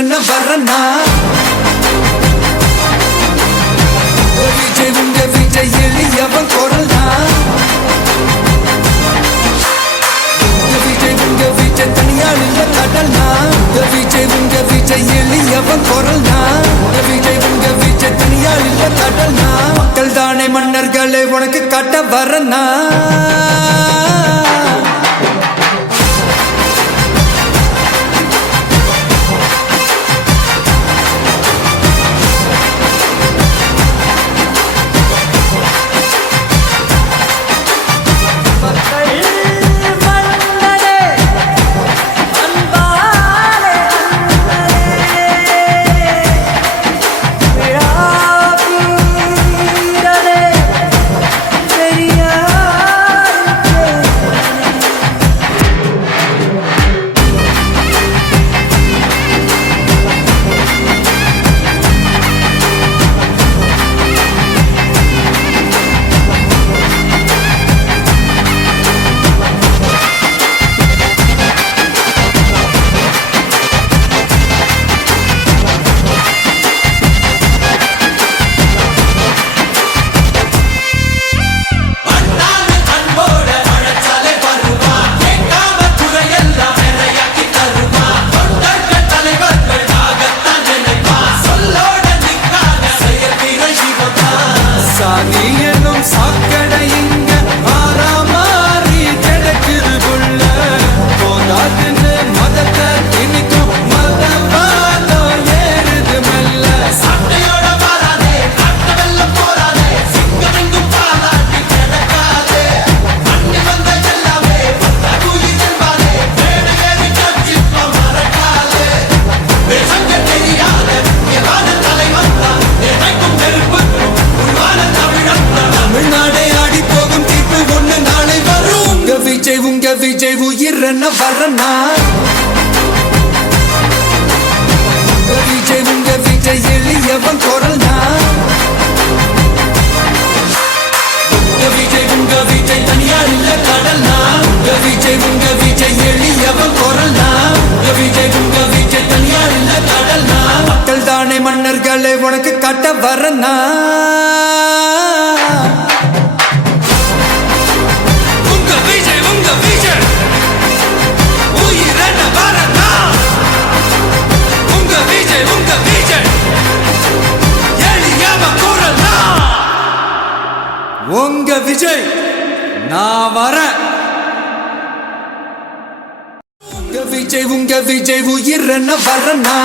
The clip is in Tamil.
உயிரென்ன வரனா விஜய் உங்க விஜய் எளியவன் குரல்னா விஜய் உங்க விஜய் தனியால் இல்ல கடல்னா விஜய் உங்க விஜய் எளியவன் குரல்னா விஜய் உங்க விஜய் தனியால் இல்ல கடல்னா மக்கள் தானே மன்னர்களே உனக்கு காட்ட வரனா விஜய் உயிரென்ன வரனா விஜய் உங்க விஜய் எளியவன் குரல்னா விஜய் உங்க விஜய் தனியார் இல்ல கடல்னா விஜய் உங்க விஜய் எளியவன் குரல்னா விஜய் உங்க விஜய் தனியார் இல்ல கடல்னா மக்கள் தானே மன்னர்களே உனக்கு காட்ட வரனா உங்க விஜய் நான் வரேன் உங்க விஜய் உயிரென்ன வரனா